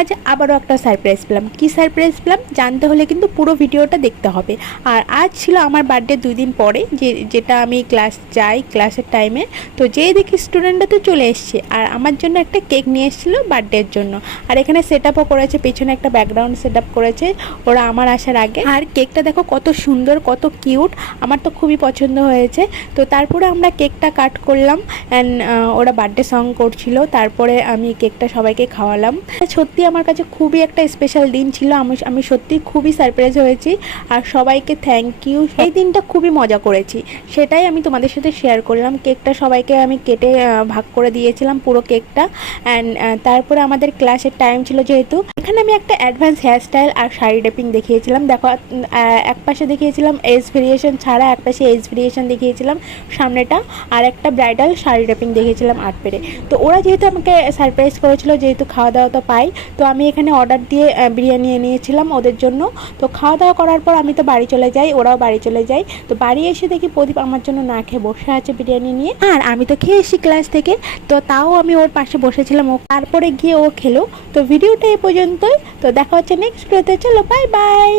আজ আবারও একটা সারপ্রাইজ পেলাম। কি সারপ্রাইজ পেলাম জানতে হলে কিন্তু পুরো ভিডিওটা দেখতে হবে। আর আজ ছিল আমার বার্থডে 2 দিন পরে, যেটা আমি ক্লাস যাই, ক্লাসের টাইমে তো যেই দেখি স্টুডেন্টরা তো চলে এসছে আর আমার জন্য একটা কেক নিয়ে এসেছিলো বার্থডের জন্য। আর এখানে সেট আপও করেছে, পেছনে একটা ব্যাকগ্রাউন্ড সেট আপ করেছে ওরা আমার আসার আগে। আর কেকটা দেখো কত সুন্দর, কত কিউট, আমার তো খুবই পছন্দ হয়েছে। তো তারপরে আমরা কেকটা কাট করলাম অ্যান্ড ওরা বার্থডে সং করছিল, তারপরে আমি কেকটা সবাইকে খাওয়ালাম। সত্যি আমার কাছে খুবই একটা স্পেশাল দিন ছিল, আমি সত্যি খুবই সারপ্রাইজ হয়েছি আর সবাইকে থ্যাংক ইউ। এই দিনটা খুবই মজা করেছি, সেটাই আমি তোমাদের সাথে শেয়ার করলাম। কেকটা সবাইকে আমি কেটে ভাগ করে দিয়েছিলাম পুরো কেকটা। অ্যান্ড তারপরে আমাদের ক্লাসের টাইম ছিল, যেহেতু এখানে আমি একটা অ্যাডভান্স হেয়ারস্টাইল আর শাড়ি ড্রেপিং দেখিয়েছিলাম। দেখো এক পাশে দেখিয়েছিলাম এজ ভেরিয়েশন ছাড়া, এক পাশে এজ ভেরিয়েশন দেখিয়েছিলাম সামনেটা, আর একটা ব্রাইডাল শাড়ি ড্রেপিং দেখিয়েছিলাম আর্ট পেরে। তো ওরা যেহেতু আমাকে সারপ্রাইজ করেছিল, যেহেতু খাওয়া দাওয়া তো পাই, তো আমি এখানে অর্ডার দিয়ে বিরিয়ানি নিয়েছিলাম ওদের জন্য। তো খাওয়া দাওয়া করার পর আমি তো বাড়ি চলে যাই, ওরাও বাড়ি চলে যায়। তো বাড়ি এসে দেখি প্রদীপ আমার জন্য না খেয়ে বসে আছে বিরিয়ানি নিয়ে, আর আমি তো খেয়ে এসেছি ক্লাস থেকে, তো তাও আমি ওর পাশে বসেছিলাম। ও তারপরে গিয়ে ও খেলো। তো ভিডিওটা এই পর্যন্তই, তো দেখা হচ্ছে নেক্সট ভিডিওতে। চলো বাই বাই।